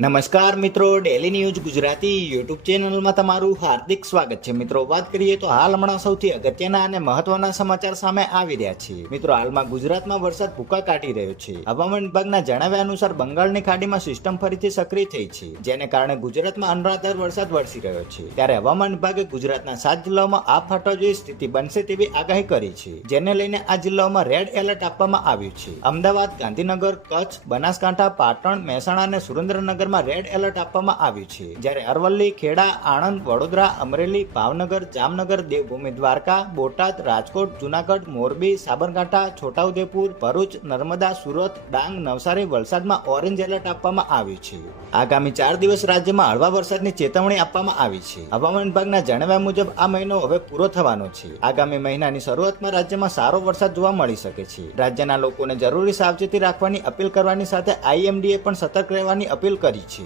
નમસ્કાર મિત્રો, daily news Gujarati YouTube ચેનલમાં તમારું હાર્દિક સ્વાગત છે. મિત્રો, વાત કરીએ તો હાલ હમણાં સૌથી અગત્યના અને મહત્વના સમાચાર સામે આવી રહ્યા છે. મિત્રો, હાલમાં ગુજરાતમાં વરસાદ ભૂકા કાઢી રહ્યો છે. હવામાન વિભાગના જણાવ્યા અનુસાર બંગાળની ખાડીમાં સિસ્ટમ ફરીથી સક્રિય થઈ છે, જેને કારણે ગુજરાતમાં અનરાધાર વરસાદ વરસી રહ્યો છે. ત્યારે હવામાન વિભાગે ગુજરાતના 7 જિલ્લાઓમાં આપ ફાટવા જેવી સ્થિતિ બનશે તેવી આગાહી કરી છે, જેને લઈને આ જિલ્લાઓમાં રેડ એલર્ટ આપવામાં આવ્યું છે. અમદાવાદ, ગાંધીનગર, કચ્છ, બનાસકાંઠા, પાટણ, મહેસાણા અને સુરેન્દ્રનગર રેડ એલર્ટ આપવામાં આવ્યું છે. જ્યારે અરવલ્લી, ખેડા, આણંદ, વડોદરા, અમરેલી, ભાવનગર, જામનગર, દેવભૂમિ દ્વારકા, બોટાદ, રાજકોટ, જુનાગઢ, મોરબી, સાબરકાંઠા, છોટાઉદેપુર, ભરૂચ, નર્મદા, સુરત, ડાંગ, નવસારી, વલસાડમાં ઓરેન્જ એલર્ટ આપવામાં આવ્યું છે. આગામી 4 દિવસ રાજ્યમાં હળવા વરસાદની ચેતવણી આપવામાં આવી છે. હવામાન વિભાગના જણાવ્યા મુજબ આ મહિનો હવે પૂરો થવાનો છે. આગામી મહિનાની શરૂઆતમાં રાજ્યમાં સારો વરસાદ જોવા મળી શકે છે. રાજ્યના લોકોને જરૂરી સાવચેતી રાખવાની અપીલ કરવાની સાથે આઈએમડીએ પણ સતર્ક રહેવાની અપીલ કરી છે.